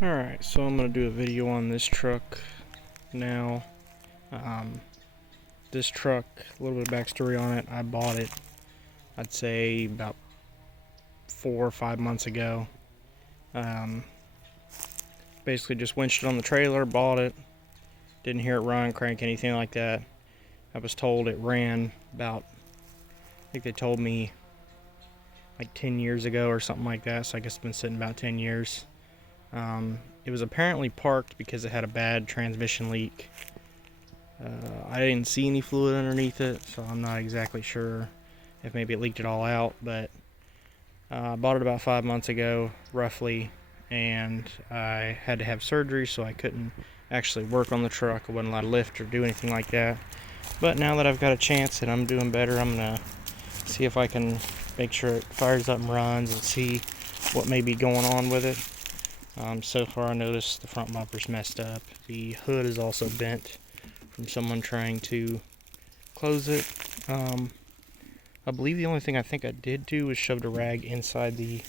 Alright, so I'm going to do a video on this truck now. This truck, a little bit of backstory on it. I bought it, I'd say about 4 or 5 months ago. Basically just winched it on the trailer, bought it, didn't hear it run, crank, anything like that. I was told it ran about, I think they told me like 10 years ago or something like that, so I guess it's been sitting about 10 years. It was apparently parked because it had a bad transmission leak. I didn't see any fluid underneath it, so I'm not exactly sure if maybe it leaked it all out, but I bought it about 5 months ago, roughly, and I had to have surgery, so I couldn't actually work on the truck. I wasn't allowed to lift or do anything like that. But now that I've got a chance and I'm doing better, I'm going to see if I can make sure it fires up and runs and see what may be going on with it. So far I noticed the front bumper's messed up. The hood is also bent from someone trying to close it. I believe the only thing I think I did do was shoved a rag inside the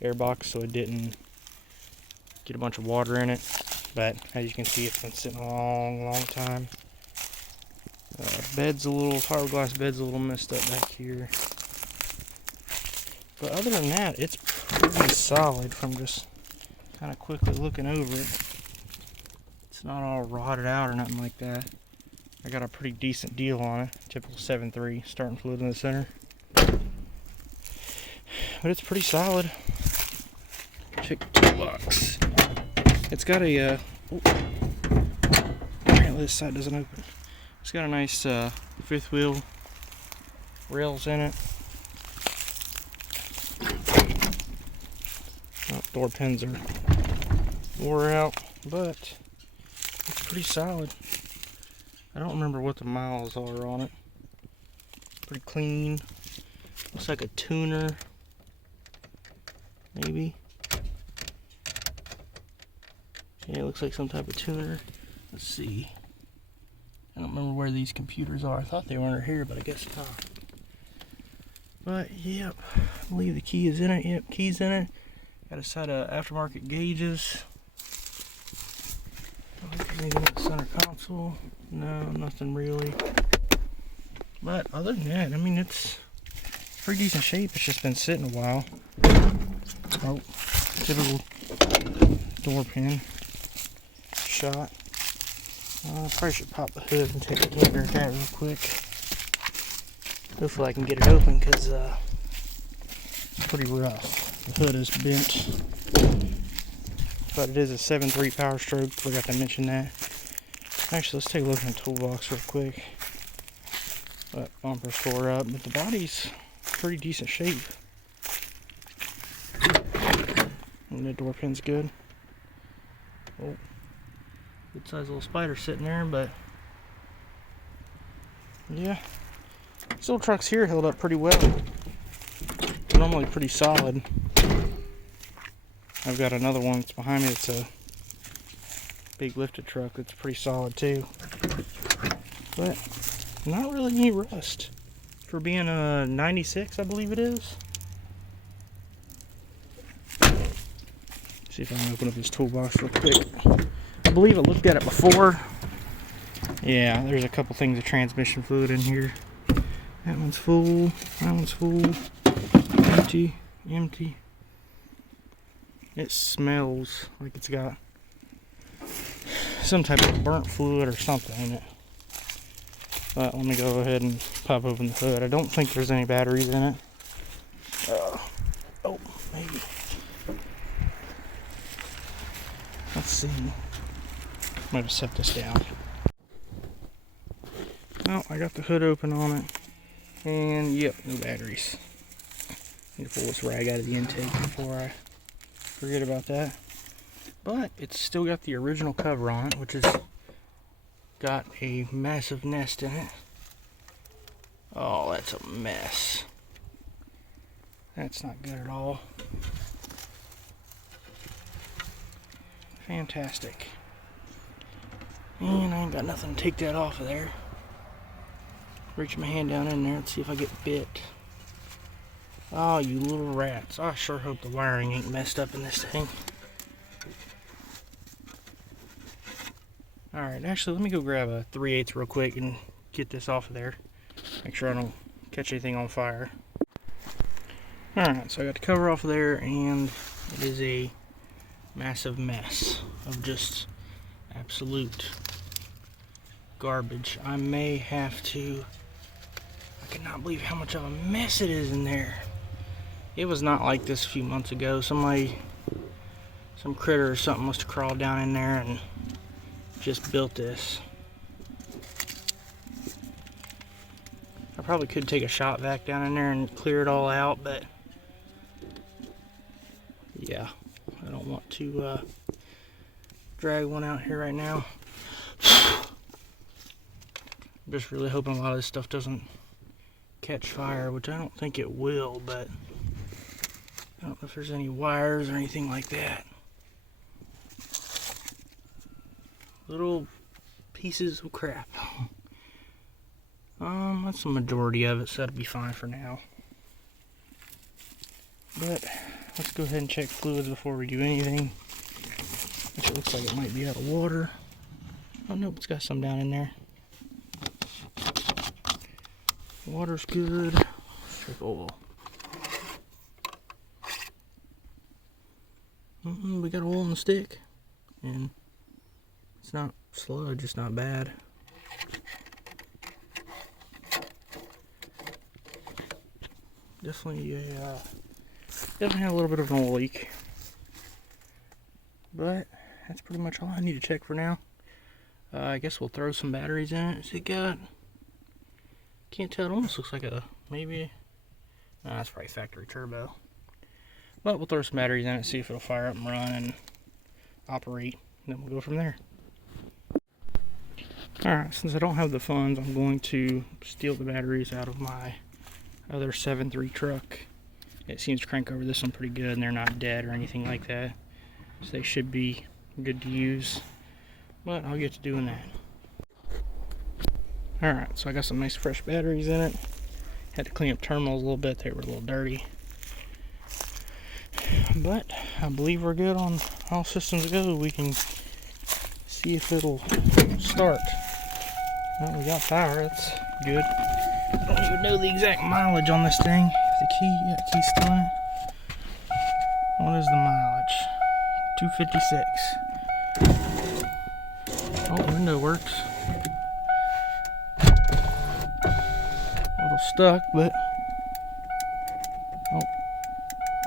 airbox so it didn't get a bunch of water in it. But as you can see, it's been sitting a long time. Fiberglass bed's a little messed up back here. But other than that, it's pretty solid from just kind of quickly looking over it. It's not all rotted out or nothing like that. I got a pretty decent deal on it. Typical 7.3 starting fluid in the center. But it's pretty solid. Check the toolbox. It's got a apparently this side doesn't open. It's got a nice fifth wheel rails in it. Door pins are wore out, but it's pretty solid. I don't remember what the miles are on it. Pretty clean. Looks like a tuner, maybe. Yeah, it looks like some type of tuner. Let's see. I don't remember where these computers are. I thought they were under here, but I guess not. But, yep. I believe the key is in it. Yep, key's in it. Got a set of aftermarket gauges. Anything in the center console? No, nothing really. But other than that, I mean, it's pretty decent shape. It's just been sitting a while. Oh, typical door pin shot. I probably should pop the hood and take a gander at that real quick. Hopefully I can get it open because it's pretty rough. The hood is bent, but it is a 7.3 power stroke. Forgot to mention that. Actually, let's take a look in the toolbox real quick. That bumper's tore up, but the body's pretty decent shape. And the door pin's good. Oh, good sized little spider sitting there, but yeah, these little trucks here held up pretty well. Normally pretty solid. I've got another one that's behind me. It's a big lifted truck that's pretty solid too, but not really any rust for being a 96, I believe it is. See if I can open up this toolbox real quick. I believe I looked at it before. Yeah, there's a couple things of transmission fluid in here. That one's full. That one's full. Empty. It smells like it's got some type of burnt fluid or something in it. But let me go ahead and pop open the hood. I don't think there's any batteries in it. Oh, maybe. Let's see. I'm going to set this down. Oh, I got the hood open on it. And yep, no batteries. Need to pull this rag out of the intake before I forget about that. But it's still got the original cover on it, which has got a massive nest in it. Oh, that's a mess. That's not good at all. Fantastic. And I ain't got nothing to take that off of there. Reach my hand down in there and see if I get bit. Oh, you little rats. I sure hope the wiring ain't messed up in this thing. Alright, actually, let me go grab a 3/8 real quick and get this off of there. Make sure I don't catch anything on fire. Alright, so I got the cover off of there, and it is a massive mess of just absolute garbage. I may have to... I cannot believe how much of a mess it is in there. It was not like this a few months ago. Some critter or something must have crawled down in there and just built this. I probably could take a shop vac down in there and clear it all out, but yeah, I don't want to drag one out here right now. I'm just really hoping a lot of this stuff doesn't catch fire, which I don't think it will, but I don't know if there's any wires or anything like that. Little pieces of crap. That's the majority of it, so that'll be fine for now. But let's go ahead and check fluids before we do anything. Which it looks like it might be out of water. Oh nope, it's got some down in there. Water's good. Let's check oil. We got oil in the stick, and it's not sludge, it's not bad. Definitely had a little bit of an oil leak, but that's pretty much all I need to check for now. I guess we'll throw some batteries in it. Is it got? Can't tell. It almost looks like a maybe. Nah, that's probably factory turbo. But we'll throw some batteries in it, see if it'll fire up and run and operate, and then we'll go from there. Alright, since I don't have the funds, I'm going to steal the batteries out of my other 7.3 truck. It seems to crank over this one pretty good, and they're not dead or anything like that. So they should be good to use. But I'll get to doing that. Alright, so I got some nice fresh batteries in it. Had to clean up terminals a little bit, they were a little dirty. But I believe we're good on all systems go. We can see if it'll start. Well, we got power, that's good. I don't even know the exact mileage on this thing. The key, yeah, the key's still in it. What is the mileage? 256. Oh, the window works. A little stuck, but oh,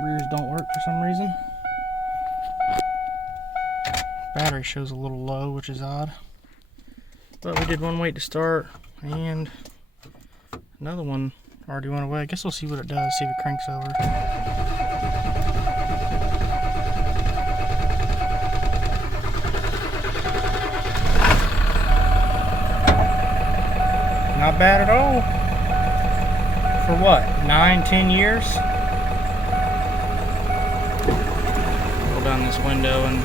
rears don't work for some reason. Battery shows a little low, which is odd. But we did one wait to start, and another one already went away. I guess we'll see what it does, see if it cranks over. Not bad at all. For what, 9-10 years? Roll down this window and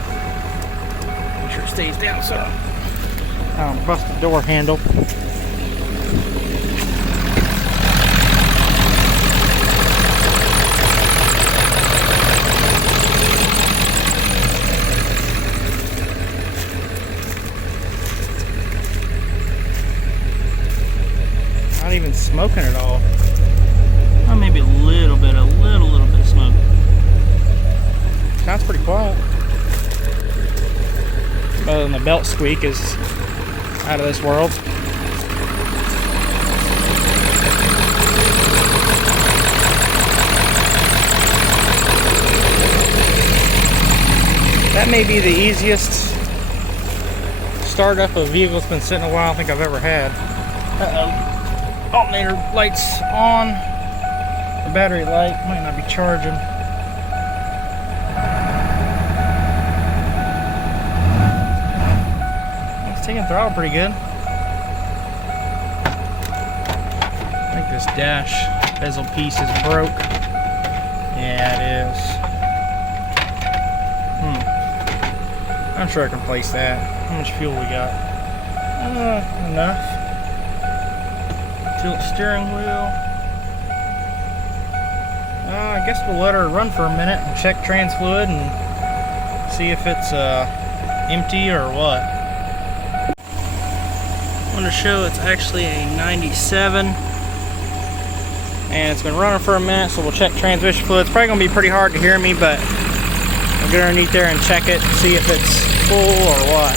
make sure it stays down so I don't bust the door handle. Not even smoking at all. Oh, maybe a little bit of smoke. Sounds pretty quiet. Other than the belt squeak is out of this world. That may be the easiest start up of a vehicle that's been sitting a while I think I've ever had. Alternator light's on. The battery light might not be charging. It's taking throttle pretty good. I think this dash bezel piece is broke. Yeah, it is. I'm sure I can place that. How much fuel we got? Enough. Tilt steering wheel. I guess we'll let her run for a minute and check trans fluid and see if it's empty or what. want to show it's actually a 97. And it's been running for a minute, so we'll check transmission fluid. It's probably going to be pretty hard to hear me, but I'll get underneath there and check it, see if it's full or what.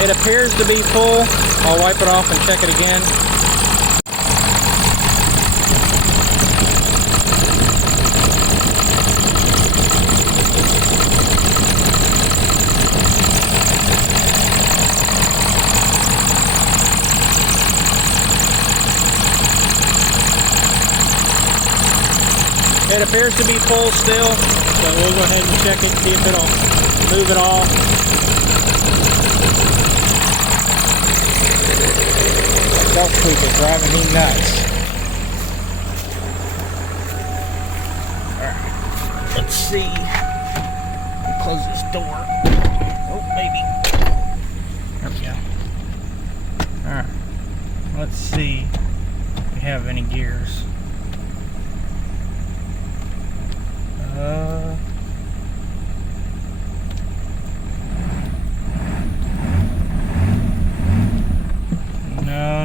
It appears to be full. I'll wipe it off and check it again. It appears to be full still, but we'll go ahead and check it, see if it'll move at all. That squeak is driving me nuts. Alright, let's see. Let me close this door. Oh, maybe. There we go. Alright, let's see if we have any gears.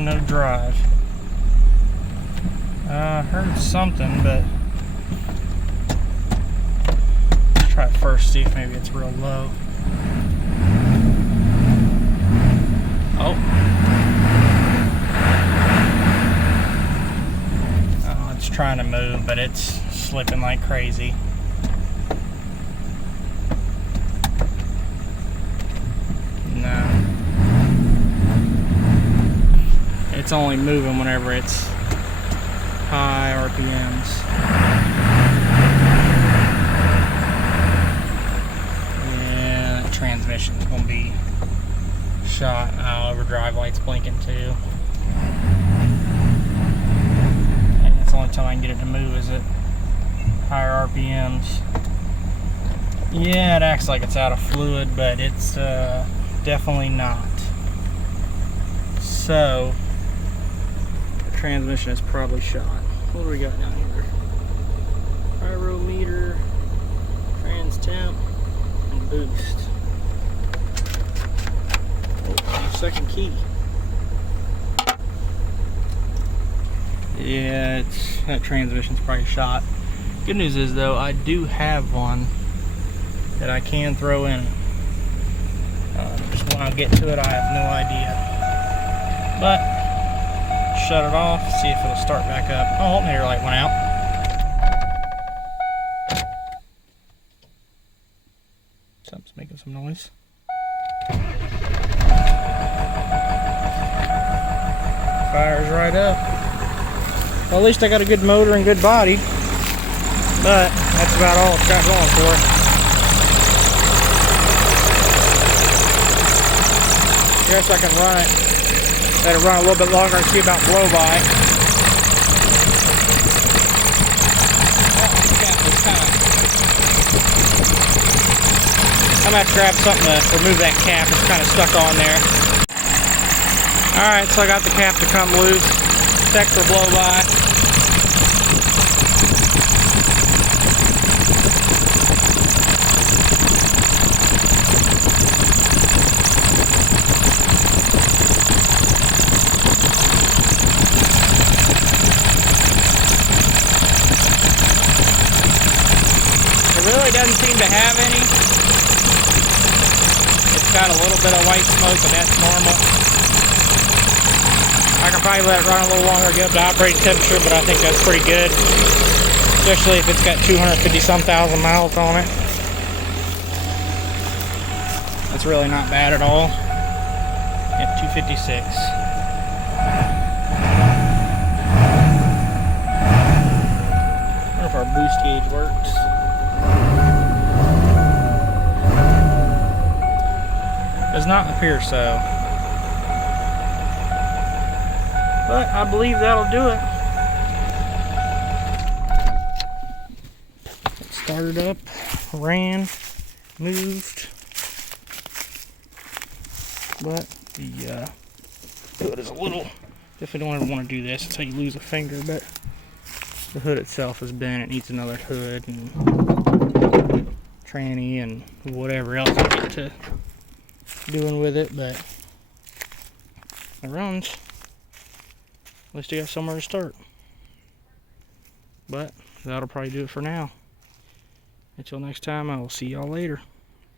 No drive. I heard something, but let's try it first, see if maybe it's real low. Oh, it's trying to move, but it's slipping like crazy. It's only moving whenever it's high RPMs. Yeah, that transmission's gonna be shot. Overdrive light's blinking too. And that's the only time I can get it to move is at higher RPMs. Yeah, it acts like it's out of fluid, but it's definitely not. So transmission is probably shot. What do we got down here? Pyrometer, trans temp, and boost. Oh, second key. Yeah, that transmission's probably shot. Good news is though, I do have one that I can throw in it. Just when I get to it, I have no idea. But shut it off, see if it'll start back up. Oh, alternator light went out. Something's making some noise. Fires right up. Well, at least I got a good motor and good body. But that's about all it's got going for it. Guess I can run it. Let it run a little bit longer and see about blow by. I'm gonna have to grab something to remove that cap. It's kind of stuck on there. Alright, so I got the cap to come loose. Check for blow by. Really doesn't seem to have any. It's got a little bit of white smoke, but that's normal. I can probably let it run a little longer, get up to operating temperature, but I think that's pretty good. Especially if it's got 250-some thousand miles on it. That's really not bad at all. At 256. I wonder if our boost gauge works. Does not appear so. But I believe that'll do it. Let's start fired up, ran, moved. But the hood is a little, definitely don't ever want to do this. It's how you lose a finger, but the hood itself is bent. It needs another hood and tranny and whatever else I get to doing with it, but it runs. At least you got somewhere to start. But that'll probably do it for now. Until next time, I will see y'all later.